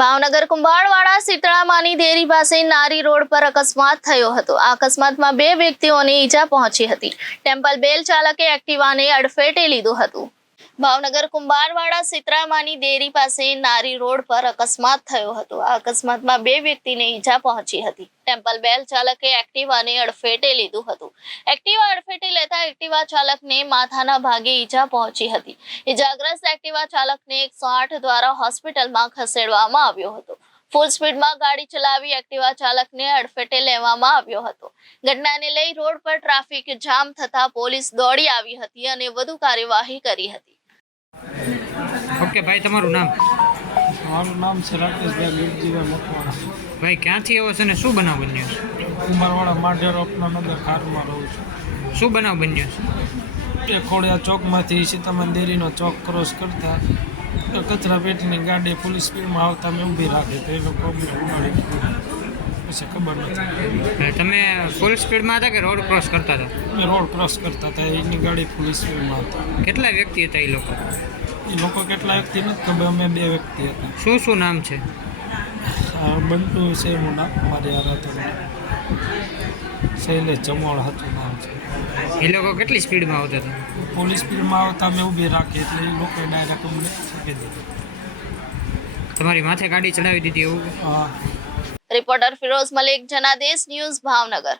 ભાવનગર કુંભારવાડા શીતળામાની દેરી પાસે નારી રોડ પર અકસ્માત થયો હતો। આ અકસ્માતમાં 2 વ્યક્તિઓને ઈજા પહોંચી હતી। ટેમ્પલ બેલ ચાલકે એક્ટિવાને અડફેટે લીધું હતું। ભાવનગર કુંભારવાડા શીતળામાની દેરી પાસે નારી રોડ પર અકસ્માત થયો હતો। આ અકસ્માતમાં 2 વ્યક્તિને ઈજા પહોંચી હતી। ટેમ્પલ બેલ ચાલકે એક્ટિવાને અડફેટે લીધું હતું। એક્ટિવા અડફેટે લેતા એક્ટિવા ચાલકને માથાના ભાગે ઈજા પહોંચી હતી। ઈજાગ્રસ્ત એક્ટિવા ચાલકને 108 દ્વારા હોસ્પિટલમાં ખસેડવામાં આવ્યો હતો। ફૂલ સ્પીડમાં ગાડી ચલાવી એક્ટિવા ચાલકને અડફેટે લેવામાં આવ્યો હતો। ઘટનાને લઈ રોડ પર ટ્રાફિક જામ થતા પોલીસ દોડી આવી હતી અને વધુ કાર્યવાહી કરી હતી। ઓકે ભાઈ, તમારું નામ? મારું નામ છે રાકેશભાઈ ગીરજીભાઈ મકવાણા। ભાઈ, ક્યાંથી આવો છો ને શું બનાવ બન્યો છે? કુંભારવાડા માઢેર અપનાનગર ખારમાં રહું છું। શું બનાવ બન્યો છે? એ ખોડિયા ચોકમાંથી સીતામાન ડેરીનો ચોક ક્રોસ કરતા કચરા પેટીની ગાડી ફૂલ સ્પીડમાં આવતા મેં ઊભી રાખી તો એ લોકો ઉડાડી પછી ખબર નથી। તમે ફૂલ સ્પીડમાં હતા કે રોડ ક્રોસ કરતા હતા? મેં રોડ ક્રોસ કરતા હતા, એની ગાડી ફૂલ સ્પીડમાં હતા। કેટલા વ્યક્તિ હતા એ લોકો કેટલા વ્યક્તિ નથી ખબર, અમે 2 વ્યક્તિ હતા। શું નામ છે? બંટુ છે એનું નામ, મારી હાર હતું શૈલેષ જમોળ હતું નામ છે। એ લોકો કેટલી સ્પીડમાં આવતા હતા? પોલીસ સ્પીડમાં આવતા મેં ઊભી રાખી એટલે એ લોકોએ ડાયરેક્ટ અમને છોડી દીધું। તમારી માથે ગાડી ચડાવી દીધી એવું? હા। Reporter Firoz Malik, Janadesh news, Bhavnagar.